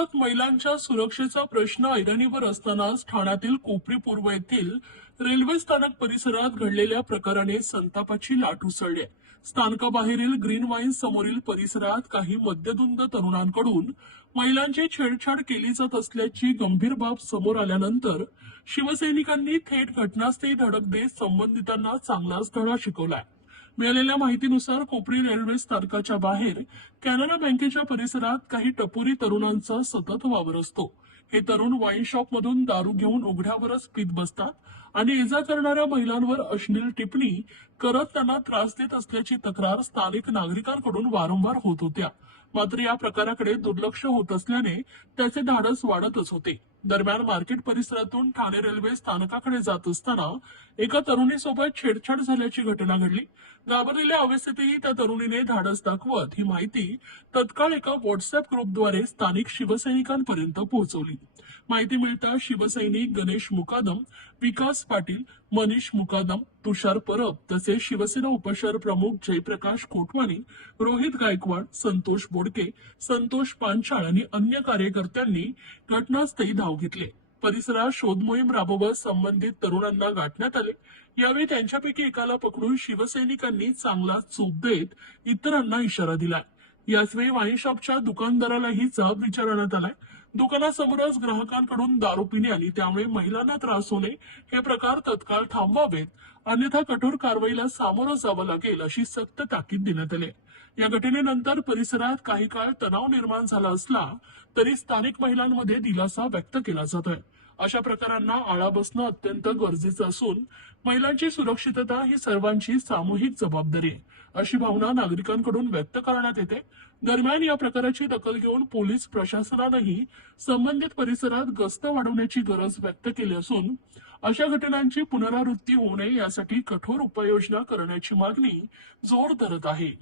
राज्यात महिलांच्या सुरक्षेचा प्रश्न ऐरणीवर असतानाच ठाण्यातील कोपरी पूर्व येथील रेल्वे स्थानक परिसरात घडलेल्या प्रकाराने संतापाची लाट उसळली आहे. स्थानकाबाहेरील ग्रीन वाईन समोरील परिसरात काही मद्यधुंद तरुणांकडून महिलांची छेडछाड केली जात असल्याची गंभीर बाब समोर आल्यानंतर शिवसैनिकांनी थेट घटनास्थळी धडक देत संबंधितांना चांगलाच धडा शिकवलाय. मिळालेल्या माहितीनुसार कोपरी रेल्वे स्थानकाच्या बाहेर कॅनरा बँकेच्या परिसरात काही टपोरी तरुणांचा सतत वावर असतो. हे तरुण वाईन शॉप मधून दारू घेऊन उघड्यावरच पीत बसतात आणि इजा करणाऱ्या महिलांवर अश्लील टिप्पणी करत त्यांना त्रास देत असल्याची तक्रार स्थानिक नागरिकांकडून वारंवार होत होत्या. मात्र या प्रकाराकडे दुर्लक्ष होत असल्याने त्याचे धाडस वाढतच होते. दरम्यान मार्केट परिसरातून ठाणे रेल्वे स्थानकाकडे जात असताना एका तरुणीसोबत छेडछाड झाल्याची घटना घडली. घाबरलेल्या अवस्थेतही त्या तरुणीने धाडस दाखवत ही माहिती तत्काळ एका व्हॉट्सअप ग्रुपद्वारे स्थानिक शिवसैनिकांपर्यंत पोहोचवली. माहिती मिळताच शिवसैनिक गणेश मुकादम, विकास पाटील, मनीष मुकादम, तुषार परब तसेच शिवसेना उपशहर प्रमुख जयप्रकाश कोटवानी, रोहित गायकवाड, संतोष बोडके, संतोष पांचाळ आणि अन्य कार्यकर्त्यांनी घटनास्थळी धाव घेतली. परिसरात शोध मोहीम राबवत संबंधित तरुणांना गाठण्यात आले. यावेळी त्यांच्यापैकी एकाला पकडून शिवसैनिकांनी चांगला चूप देत इतरांना इशारा दिलाय. याचवेळी वाईन शॉपच्या दुकानदारालाही जाब विचारण्यात आलाय. दुकानासमोरच ग्राहकांकडून दारू पिणे आणि त्यामुळे महिलांना त्रास होणे हे प्रकार तत्काळ थांबवावेत, अन्यथा कठोर कारवाईला सामोरं जावं लागेल अशी सक्त ताकीद देण्यात आली. या घटनेनंतर परिसरात काही काळ तणाव निर्माण झाला असला तरी स्थानिक महिलांमध्ये दिलासा व्यक्त केला जातोय. अशा प्रकारांना आळा बसणं अत्यंत गरजेचं असून महिलांची सुरक्षितता ही सर्वांची सामूहिक जबाबदारी आहे, अशी भावना नागरिकांकडून व्यक्त करण्यात येते. दरम्यान या प्रकाराची दखल घेऊन पोलीस प्रशासनानंही संबंधित परिसरात गस्त वाढवण्याची गरज व्यक्त केली असून अशा घटनांची पुनरावृत्ती होऊ नये यासाठी कठोर उपाययोजना करण्याची मागणी जोर धरत आहे.